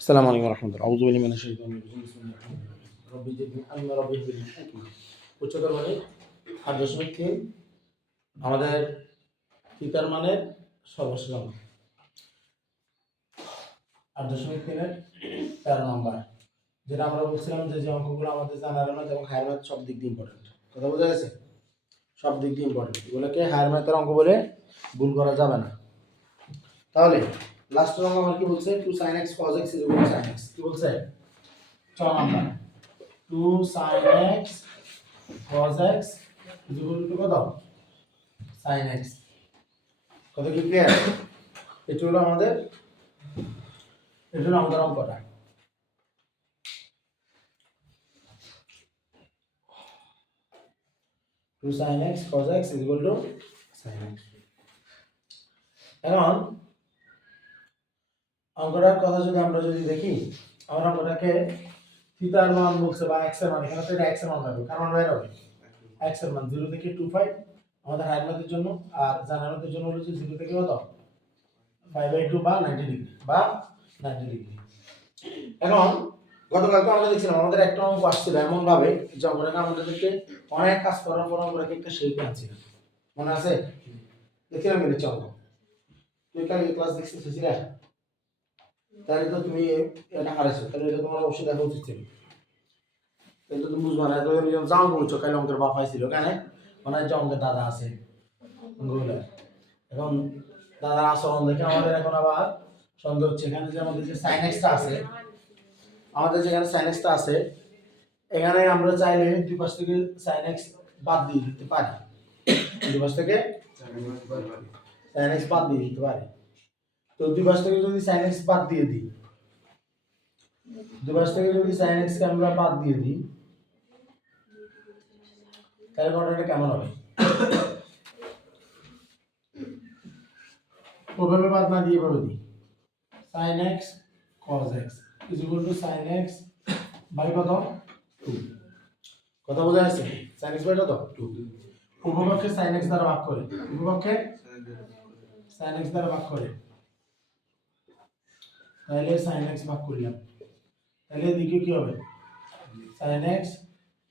আসসালামু আলাইকুম রহমতুল্লাহ। আউযু বিল্লাহি মিনাশ শাইতানির রাজিম। বিসমিল্লাহির রহমানির রহিম। রব্বি জিদনি ইলমা রব্বি জিদনি হিকমা। উচ্চতর মানে ৮.৩ আমাদের থিটার মানের সর্বশেষ অঙ্ক ৮.৩ এর ১৩ নম্বর, যেটা আমরা বলছিলাম যে অঙ্কগুলো আমাদের জানার না এবং হায়ার ম্যাথ সব দিক দিয়ে ইম্পর্টেন্ট। কথা বোঝা গেছে? সব দিক দিয়ে ইম্পর্টেন্ট, এগুলোকে হায়ার ম্যাথের অঙ্ক বলে ভুল করা যাবে না। তাহলে লাস্ট অঙ্ক আমার কি বলছে? 2 sin x cos x sin x। কি বলছে? 6 number 2 sin x cos x কত? sin x। কত কি ক্লিয়ার? এটা হলো আমাদের অঙ্কটা। Two sin x cos x sin x। এখন অঙ্কটার কথা আমরা যদি দেখি, আমরা অঙ্কটাকে থিটার মান বলছে বা x এর মান, এখানে তো এটা x এর মান হবে, কারণ বের হবে x এর মান 0 থেকে 25 আমাদের হায়ার ম্যাথের জন্য, আর জানার ম্যাথের জন্য হলো 0 থেকে কত 5/2 বা 90 ডিগ্রি। এখন গতকালকে আমরা দেখছিলাম আমাদের একটা অঙ্ক আসছিল এমন ভাবে যে অঙ্কটা আমাদেরকে অনেক কাজ করার পর আমরা একটা শেপ আনছিল, মনে আছে? দেখছিলাম কিন্তু অঙ্ক তুই কাল ক্লাস দেখছিস না? তাহলে তো তুমি এটা হারাইছো, তাহলে এটা তোমার অবশ্যই দেখা উচিত ছিল। কিন্তু তুমি বুঝবা না, তো তুমি যখন জানো বলছো কাল অঙ্কের বাপ পাইছিল কেন? মনে হয় যে অঙ্কের দাদা আছে অঙ্কগুলো। এখন দাদার আচরণ দেখে আমাদের এখন আবার সন্দেহ হচ্ছে এখানে যে আমাদের যে sin x টা আছে, আমাদের যেখানে sin x টা আছে এখানে আমরা চাইলে দুই পাশ থেকে sin x বাদ দিয়ে দিতে পারি। দুই পাশ থেকে sin x বাদ দিয়ে দিতে পারি। তো দুই পাশ থেকে যদি sin x বাদ দিয়ে দিই, দুই পাশ থেকে যদি sin x কে আমরা বাদ দিয়ে দিই, তাহলে ঘটনাটা কেমন হবে? ওভাবে বাদ না দিয়ে এভাবে দিই sin x cos x is equal to sin x by কত 2। কথা বোঝা যাচ্ছে? sin x বাই কত 2। উপপক্ষে sin x দ্বারা ভাগ করে, উপপক্ষে sin x দ্বারা ভাগ করে, তাহলে sin x ভাগ করলাম, তাহলে এদিকে কি হবে sin x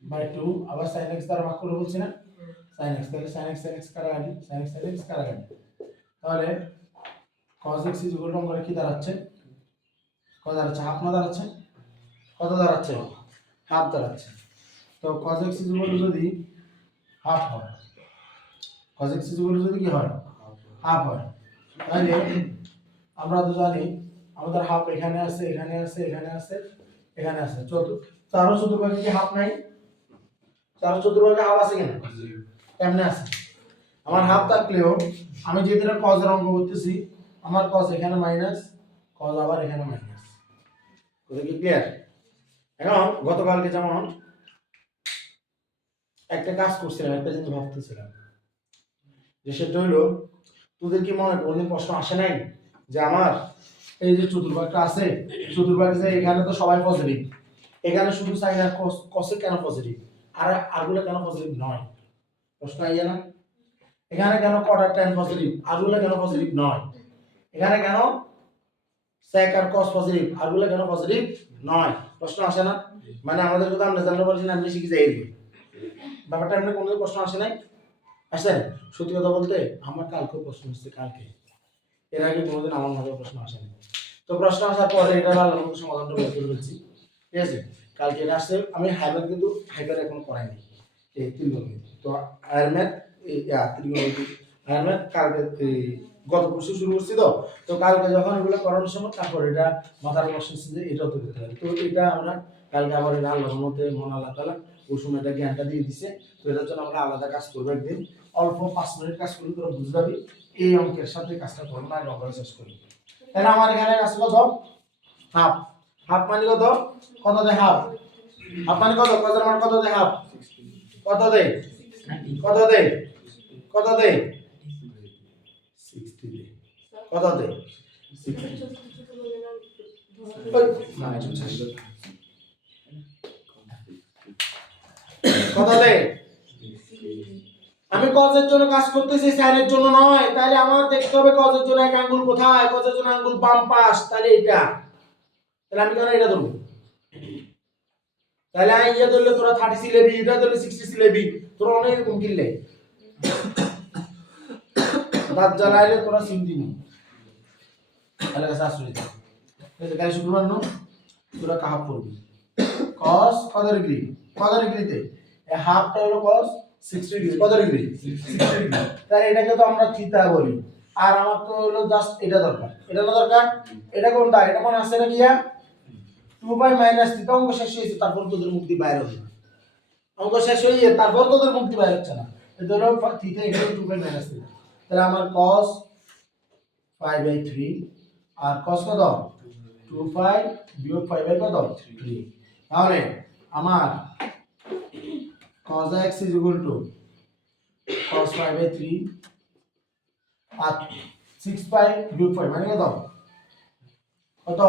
বাই 2, আবার sin x দ্বারা ভাগ করে বলছি না sin x, তাহলে sin x কাটাকাটি, sin x কাটাকাটি, তাহলে cos x is equal to আমরা কি দাঁড়াচ্ছে? কত দাঁড়াচ্ছে? হাফ না দাঁড়াচ্ছে? কত দাঁড়াচ্ছে? হাফ দাঁড়াচ্ছে। তো cos x is equal to যদি হাফ হয়, cos x is equal to যদি কি হয় হাফ হয়, তাহলে আমরা তো জানি আমাদের হাফ এখানে আছে, এখানে আছে, এখানে আছে, এখানে আছে, চারো চতুর্ভাগে কি হাফ নাই? চারো চতুর্ভাগে হাফ আছে কেন? কেমনে আছে? আমার হাফ থাকলেও আমি যেটা cos এর অঙ্ক করতেছি, আমার cos এখানে মাইনাস, cos আবার এখানে মাইনাস। কথা কি ক্লিয়ার? এখন গতকালকে যেমন একটা কাজ করছিলাম, একটা জিনিস ভাবতেছিলাম যে সেটা হলো, তোদের কি মনে কোনদিন প্রশ্ন আসে নাই যে আমার এই যে চতুর্ভাগটা আছে, চতুর্ভাগে এখানে তো সবাই পজিটিভ, এখানে শুধু সাইন আর কস কেন পজিটিভ, আর আরগুলো কেন পজিটিভ নয়? প্রশ্ন আইয়া না? এখানে কেন কট আর tan পজিটিভ, আরগুলো কেন পজিটিভ নয়? এখানে কেন sec আর cos পজিটিভ, আরগুলো কেন পজিটিভ নয়? প্রশ্ন আসে না? মানে আমাদের কথা আমরা জানতে পারছি না, আমরা শিখে যাই ব্যাপারটা। এমনি কোনো প্রশ্ন আসে নাই? আসে? সত্যি কথা বলতে আমার কালকেও প্রশ্ন হচ্ছে, কালকে, এর আগে কোনোদিন আমার মাথায় প্রশ্ন আসেনি। তো প্রশ্ন আসার পরে এটা আল্লাহর মতো সমাধানটা বের করে ফেলছি, ঠিক আছে? কালকে এটা আসছে, আমি হাইবার কিন্তু হাইবার এখন করাইনি এই ত্রিকোণমিতি। তো হায়ার ম্যাথ এই ত্রিকোণমিতি হায়ার ম্যাথ কালকে গত পরশু শুরু করছি। তো কালকে যখন এগুলো করানোর সময় তারপর এটা মাথার প্রশ্ন ছিল যে এটাও তো করতে হবে। তো এটা আমরা কালকে আবার এটা আল্লাহর মতে মন আল্লাহ তাআলা ওই সময় এটা জ্ঞানটা দিয়ে দিছে। তো এটার জন্য আমরা আলাদা কাজ করবো একদিন, অল্প 5 মিনিট কাজ করলে তোরা বুঝে যাবি এই অঙ্কের সাথে কাজটা করবো না, অঙ্কটা শেষ করি। তাহলে আমার এখানে আছে কত? হাফ। হাফ মানে কত? কত দেয় হাফ? হাফ মানে কত? কত মান কত দেয় হাফ? কত দেয়? কত দেয়? কত দেয়? 60 দেয়। কত দেয়? 60। কত দেয়? আমি কজের জন্য কাজ করতেছি, সাইনের জন্য নয়। তাহলে আমার দেখতে হবে কজের জন্য এক আঙ্গুল কোথায়? কজের জন্য আঙ্গুল বাম পাশ, তাহলে এটা তাহলে আমি কেন এটা ধরবো? তাহলে আমি ইয়ে ধরলে তোরা 30 লেবি, এটা ধরলে 60 লেবি, তোরা অনেক রকম কিনলে দাঁত জ্বালাইলে তোরা চিন্তি নি তাহলে কাছে আসলে কাল শুক্রবার নো তোরা কাহাব পড়বি cos কত ডিগ্রি, কত ডিগ্রিতে এই হাফটা হলো cos 60 ডিগ্রি, কত ডিগ্রি 60 ডিগ্রি। তাহলে এটাকে তো আমরা থিটা বলি, আর আমার তো হলো জাস্ট এটা দরকার, এটা না দরকার, এটা কোনটা, এটা কোন আসছে না কিয়া 2 পাই মাইনাস থিটা। অঙ্ক শেষ হয়েছে, তারপর তোদের মুক্তি বাইরে হবে, অঙ্ক শেষ হয়ে তারপর তোদের মুক্তি বাইরে হচ্ছে না, এটা হলো থিটা ইকুয়াল 2 পাই মাইনাস থিটা। তাহলে আমার cos 5/3 আর cos কত 2 পাই বিয়োগ 5 বাই কত 3। তাহলে আমার cos x is equal to cos 5/3 আর 6 পাই বিয়োগ 5 মানে কত কত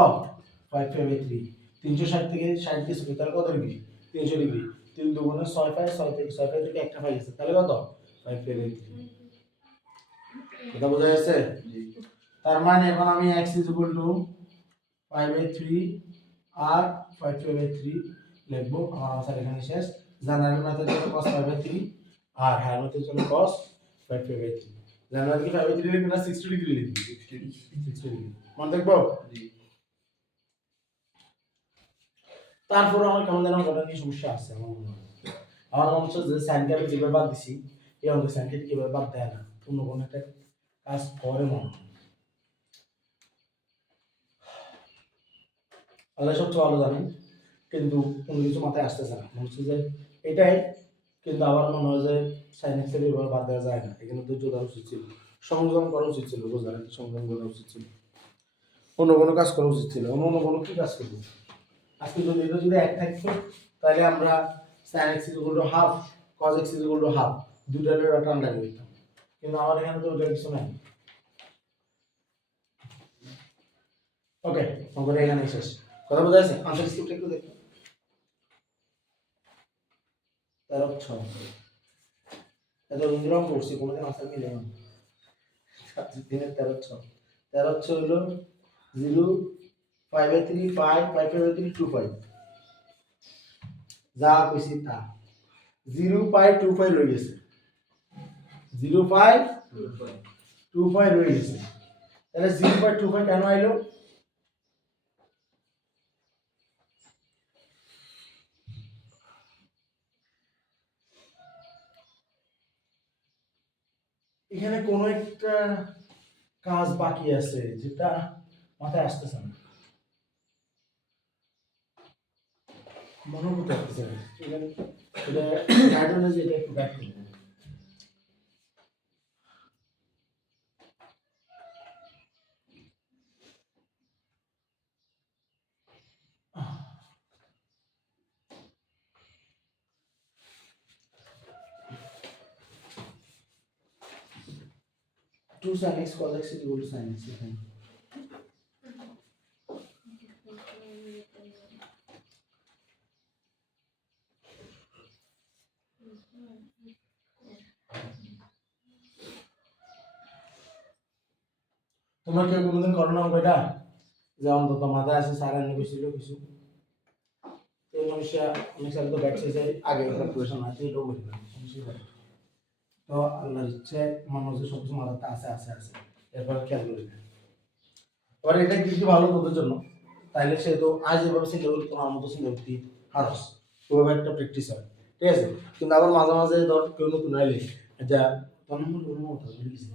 5/3। 360 থেকে 60 দিয়ে শুরু, তাহলে কত ডিগ্রি 300 ডিগ্রি। 3 দুগুণে 6 পাই, 6 থেকে 6 পাই থেকে একটা পাই গেছে, তাহলে কত 5/3। কথা বোঝা যাচ্ছে? তার মানে এখন আমি x is equal to 5/3 আর 5/3 লিখবো। আমার আনসার এখানে শেষ। জেনারেল ম্যাথের জন্য cos 5/3 আর হায়ার ম্যাথের জন্য cos 5/3। জেনারেল কি 5/3 লিখবি না 60 ডিগ্রি লিখবি? 60 ডিগ্রি মনে দেখবো। তারপর আমার কেমন যেন ঘটনা নিয়ে সমস্যা আছে আমার মনে হয়। আমার মনে হচ্ছে যে সাইনকে আমি যেভাবে বাদ দিছি এই অঙ্ক সাইনকে কিভাবে বাদ দেয় না, অন্য কোনো একটা কাজ করে মনে হয়। আল্লাহ সবচেয়ে ভালো জানেন, কিন্তু কোনো কিছু মাথায় আসতেছে না। মনে হচ্ছে যে এটাই, কিন্তু আবার মনে হয় যে সাইনিক থেকে এভাবে বাদ দেওয়া যায় না। এখানে ধৈর্য ধরা উচিত ছিল, সংযম করা উচিত ছিল, বোঝার একটা সংযম করা উচিত ছিল, অন্য কোনো কাজ করা উচিত ছিল। অন্য কোনো কি কাজ করবো আজকে যদি এটা যদি এক থাকতো তাহলে আমরা sin x equal to half cos x equal to half দুটার টান লাগিয়ে দিতাম, কিন্তু আমার এখানে তো ওটা কিছু নাই। ওকে, অঙ্কটা এখানে শেষ। কথা বোঝা যাচ্ছে? আনসার স্ক্রিপ্ট একটু দেখো। 13/6 এত রুদ্রম পড়ছি কোনোদিন আনসার মিলে না। দিনের 13/6 13/6 হলো 0 5/3 5 5/3 2 5 যা কইছি তা 0 5 2 5 রয়ে গেছে, 0 5 2 5 রয়ে গেছে। তাহলে 0 5 2 5 কেন আইলো? এখানে কোনো একটা কাজ বাকি আছে যেটা মাথায় আসতেছে না, মনে করতে পারতেছে না। এটা গাইডলাইন যে এটা একটু ব্যাক করব। Two sin x cos x is equal to sin x এখানে তোমরা কেউ কোনোদিন করো না অঙ্কটা, যে অন্তত মাথায় আছে স্যার এনে কইছিল কিছু, এই সমস্যা অনেক সাল তো ব্যাটসে যায় আগে ক্যালকুলেশন আছে, এটাও করি না সমস্যা হয়। তো আল্লাহর ইচ্ছে মনে হচ্ছে সব কিছু মাথাতে আছে আছে আছে, এরপর খেয়াল করি না। এবার এটা কিন্তু ভালো তোদের জন্য, তাইলে সে তো আজ এভাবে চিন্তা করি তোমার মতো চিন্তা করতে হারস, ওভাবে একটা প্র্যাকটিস হয়, ঠিক আছে। কিন্তু আবার মাঝে মাঝে ধর কেউ নতুন আইলে যা তোর নম্বর কোনো মমতাজ বলে গেছে,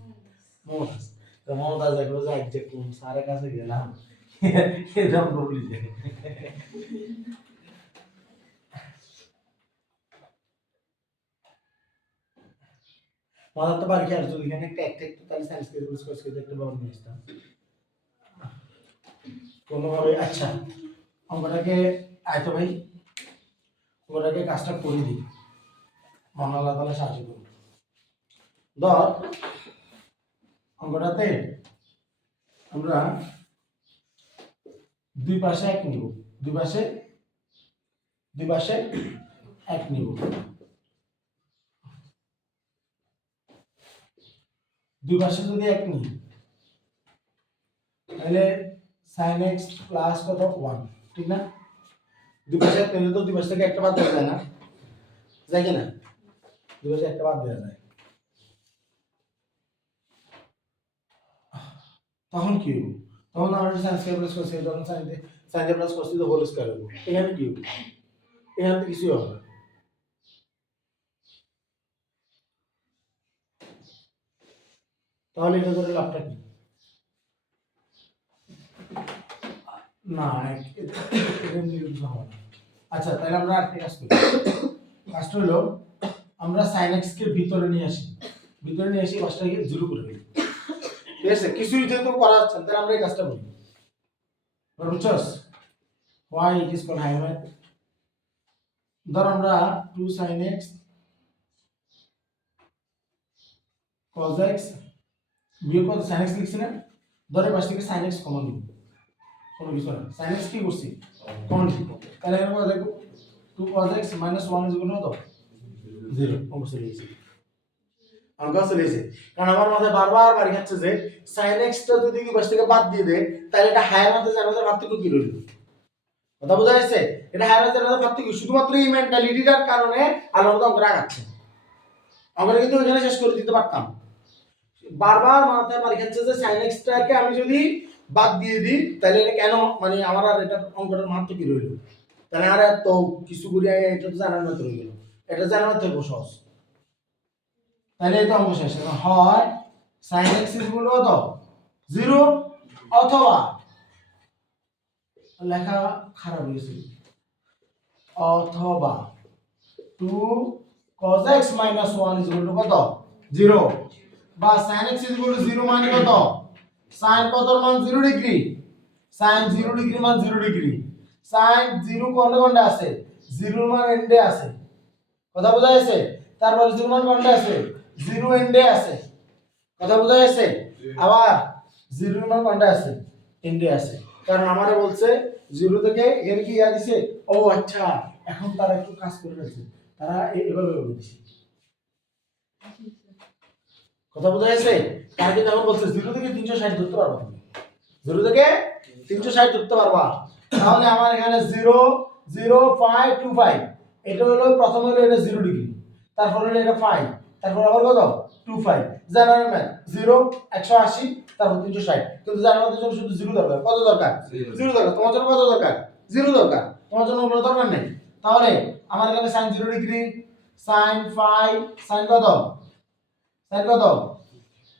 মমতাজ তো মমতাজ দেখলো যে এক যে কোন স্যারের কাছে গেলাম এরকম বলি যে মাথার তো বাড়ি খেয়াল যদি এখানে একটা একটা একটু তাহলে সায়েন্স কে ইউজ করে একটা বাবা নিয়ে আসতাম কোনোভাবে। আচ্ছা অঙ্কটাকে আয়তো ভাই ওটাকে কাজটা করে দিই, মহান আল্লাহ তাআলা সাহায্য করুন। ধর অঙ্কটাতে আমরা দুই পাশে এক নিব, দুই পাশে এক নিব, দুই পাশে যদি এক নিই তাহলে sin x প্লাস কত 1, ঠিক না? দুই পাশে পেলে তো দুই পাশ থেকে একটা বাদ দেওয়া যায় না, যায় কি না? দুই পাশে একটা বাদ দেওয়া যায়, তখন কি হবে? তখন আমরা sin square plus cos square, তখন sin plus cos theta whole square হবে। এখানে কি হবে? এখানে তো কিছুই হবে না। তাহলে এটা ধরে লাভটা কি? না, এটা নির্ভর হবে না। আচ্ছা, তাহলে আমরা আরেকটা কাজ করি। কাজটা হলো আমরা sin x কে ভিতরে নিয়ে আসি, ভিতরে নিয়ে এসে পাঁচটাকে জিরো করে দিই, ঠিক আছে? কিছুই যেহেতু করা যাচ্ছে না, তাহলে আমরা এই কাজটা করি। বুঝছস why it is called higher math? ধর আমরা 2 sin x cos x বিয়োগ কত sin x লিখছি না, ধরে পাশ থেকে sin x কমন নিব, কোনো কিছু না, sin x কি করছি কমন নিব, তাহলে এখানে কত দেখো 2 cos x minus 1 is equal to কত 0, অবশ্যই লিখছি অঙ্ক চলে এসে। কারণ আমার মাথায় বারবার বাড়ি খাচ্ছে যে sin x টা যদি কি পাশ থেকে বাদ দিয়ে দেয়, তাহলে এটা হায়ার মাত্রা জানার পার্থক্য কি রইল? কথা বোঝা যাচ্ছে? এটা হায়ার মাত্রা জানার পার্থক্য শুধুমাত্র এই মেন্টালিটিটার কারণে আলাদা অঙ্ক রাখাচ্ছে। আমরা কিন্তু ওখানে শেষ করে দিতে পারতাম। বারবার মাথায় বাড়ি খাচ্ছে যে sin x টাকে আমি যদি বাদ দিয়ে দিই, তাহলে এটা কেন, মানে আমার আর এটা অঙ্কটার মাত্রা কি রইল? তাহলে আর এত কিছু করি এটা তো জানার মাত্র রইল, এটা জানার মাত্র সহজ। তাহলে এটা অঙ্ক শেষ। হয় sin x ইকুয়াল কত 0, অথবা লেখা খারাপ হয়েছে, অথবা 2 cos x minus 1 is equal to কত 0, বা sin x is equal to 0 মানে কত sin কতর মান 0 ডিগ্রি, sin 0 ডিগ্রি মান 0 ডিগ্রি, sin 0 কোণে কোণে আছে, 0 মান এন্ডে আছে, কথা বোঝা যাচ্ছে? তারপর 0 মান কোণে আছে, 0 এন্ডে আছে, কথা বোঝা যাচ্ছে? আবার 0 মান কোণে আছে, এন্ডে আছে, কারণ আমারে বলছে 0 থেকে এর কি ইয়া দিছে। ও আচ্ছা, এখন তারা একটু কাজ করে ফেলছে, তারা এভাবে বলে দিছে, কথা বোঝা যাচ্ছে? তারা কিন্তু এখন বলছে 0 থেকে 360 ধরতে পারবা, তুমি 0 থেকে 360 ধরতে পারবা। তাহলে আমার এখানে 0 0 5 2 5, এটা হলো প্রথম হলো এটা 0 ডিগ্রি, তারপর হলো এটা 5, তারপর আবার কত 2 5, জানার ম্যাথ 0 180, তারপর 360, কিন্তু জানার জন্য শুধু 0 দরকার, কত দরকার 0 দরকার, তোমার জন্য কত দরকার 0 দরকার, তোমার জন্য কোনো দরকার নেই। তাহলে আমার এখানে sin 0 ডিগ্রি, sin 5, sin কত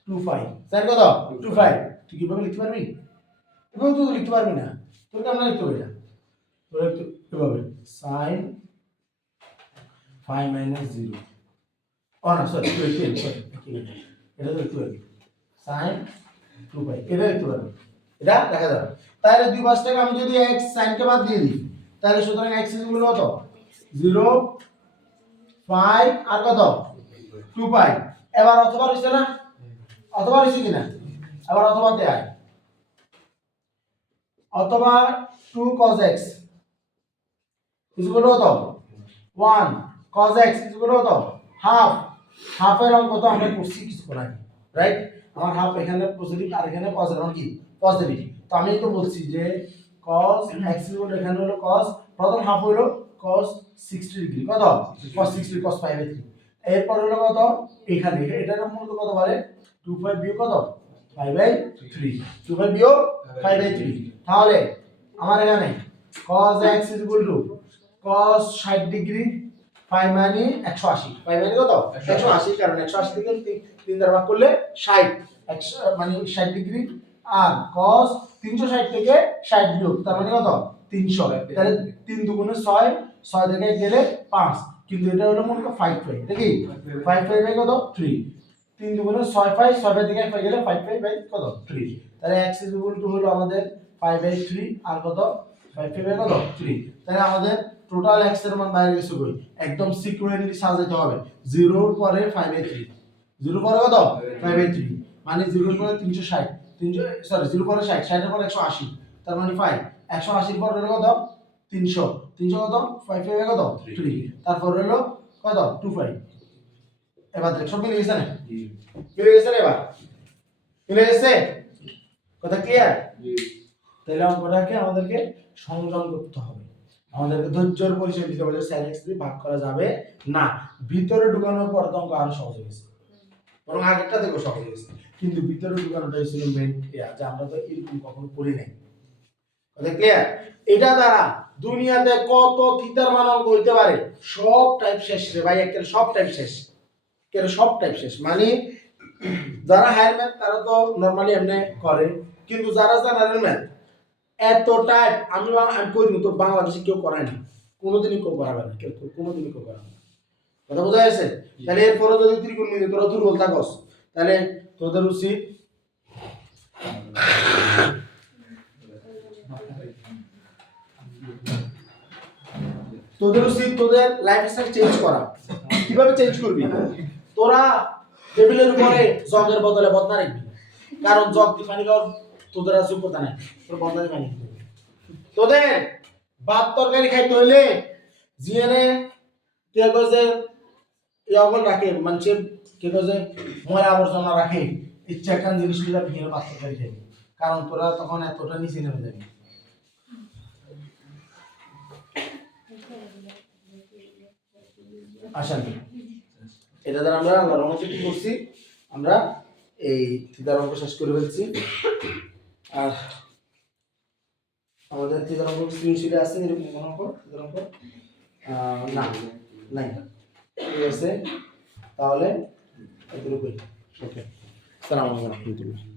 2 5, sin কত 2 5, তুই কিভাবে লিখতে পারবি? এভাবে তুই লিখতে পারবি না, তোর কেমন লিখতে হবে? না তোর একটু এভাবে sin 5 minus 0, ও না সরি এটা তো লিখতে পারবি sin 2 5, এটা লিখতে পারবি, এটা দেখা যাবে। তাহলে দুই পাশ থেকে আমি যদি x sin কে বাদ দিয়ে দিই, তাহলে সুতরাং x ইকুয়াল কত 0 5 আর কত 2 5, এবার অথবা হইছে না, অথবা হইছে কিনা, আবার অথবাতে আয়, অথবা 2 cos x ইকুয়াল কত 1, cos x ইকুয়াল কত হাফ, হাফের অঙ্ক তো আমরা করছি কিছুক্ষণ আগে, রাইট? আমার হাফ এখানে পজিটিভ আর এখানে পজিটিভ, মানে কি পজিটিভ, তো আমি তো বলছি যে cos x ইকুয়াল এখানে হলো cos, প্রথম হাফ হলো cos 60 ডিগ্রি, কত cos 60 cos 5/3, এরপর হলো কত এখানে এটার মূলত কত বলে 2 5 বিয়োগ কত 5/3, 2 5 বিয়োগ 5/3, তাহলে আমার এখানে cos x cos 60 ডিগ্রি 5 মানে 180, 5 মানে কত 180, কারণ 180 থেকে 3 দ্বারা ভাগ করলে 60, 100 মানে 60 ডিগ্রি, আর cos 360 থেকে 60 বিয়োগ, তার মানে কত 300, তাহলে 3 দুগুণে 6, 6 থেকে গেলে 5, কিন্তু এটা হলো মনে করো 5 5, এটা কি 5 5 বাই কত 3, 3 দুগুণে 6 5, 6 থেকে 5 গেলে 5 5 বাই কত 3, তাহলে x হলো আমাদের 5/3 আর কত 5 5 বাই কত 3, তাহলে আমাদের টোটাল x এর মান বাইরে গেছে কই, একদম সিকোয়েন্সলি সাজাতে হবে, 0 এর পরে 5/3, 0 পরে কত 5/3, মানে 0 এর পরে 360, 300 সরি 0 পরে 60, 60 এর পরে 180, তার মানে 5, 180 এর পরে হলো কত 300, 300 কত 5 5 কত 3, তারপর হলো কত 2 5, এবার দেখ সব মিলে গেছে না, মিলে গেছে না, এবার মিলে গেছে, কথা ক্লিয়ার? তাহলে অঙ্কটাকে আমাদেরকে সংযম করতে হবে, আমাদেরকে ধৈর্যের পরিচয় দিতে হবে। sin x দিয়ে ভাগ করা যাবে না। ভিতরে ঢুকানোর পর তো অঙ্ক আরো সহজ হয়েছে, বরং আগেরটা দেখো সহজ হয়েছে, কিন্তু ভিতরে ঢুকানোটাই ছিল মেইন ক্লিয়ার, যে আমরা তো এরকম কখনো করি নাই। কথা ক্লিয়ার? এটা দ্বারা দুনিয়াতে কত থিতার মান অঙ্ক হইতে পারে, সব টাইপ শেষ রে ভাই, একেবারে সব টাইপ শেষ, একেবারে সব টাইপ শেষ। মানে যারা হায়ার ম্যাথ তারা তো নরমালি এমনি করে, কিন্তু যারা জেনারেল ম্যাথ এত টাইপ আমি করি তো বাংলাদেশে কেউ করায় না, কোনোদিনই কেউ করাবে না, কেউ কোনোদিনই কেউ করাবে না। কথা বোঝা গেছে? তাহলে এরপরে যদি ত্রিকোণমিতি তোরা দুর্বল থাকস, তাহলে তোদের উচিত তোদের লাইফস্টাইল চেঞ্জ করা। কিভাবে চেঞ্জ করবি? তোরা টেবিলের উপরে জগের বদলে বদনা রাখবি, কারণ জগ দিয়ে পানি খাওয়ার তোদের আর যোগ্যতা নাই, তোর বদনায় পানি খেতে হবে। তোদের ভাত তরকারি খাইতে হইলে জিএনএ কে কইছে ইয়াবল রাখে, মানুষে কে কইছে ময়লা আবর্জনা রাখে, ইচ্ছা একটা জিনিসগুলো ভিড়ে ভাত তরকারি খাইবে, কারণ তোরা তখন এতটা নিচে নেমে যাবি। আসেন, এটা দ্বারা আমরা আল্লাহর রহমতে কি করছি, আমরা এই থিতার অঙ্ক শেষ করে ফেলছি। আর আমাদের থিতার অঙ্ক সৃজনশীলে আছে এরকম কোন অঙ্ক থিতার অঙ্ক না নাই, ঠিক আছে? তাহলে এতটুকুই। ওকে, আসসালামু আলাইকুম ওয়া রাহমাতুল্লাহ।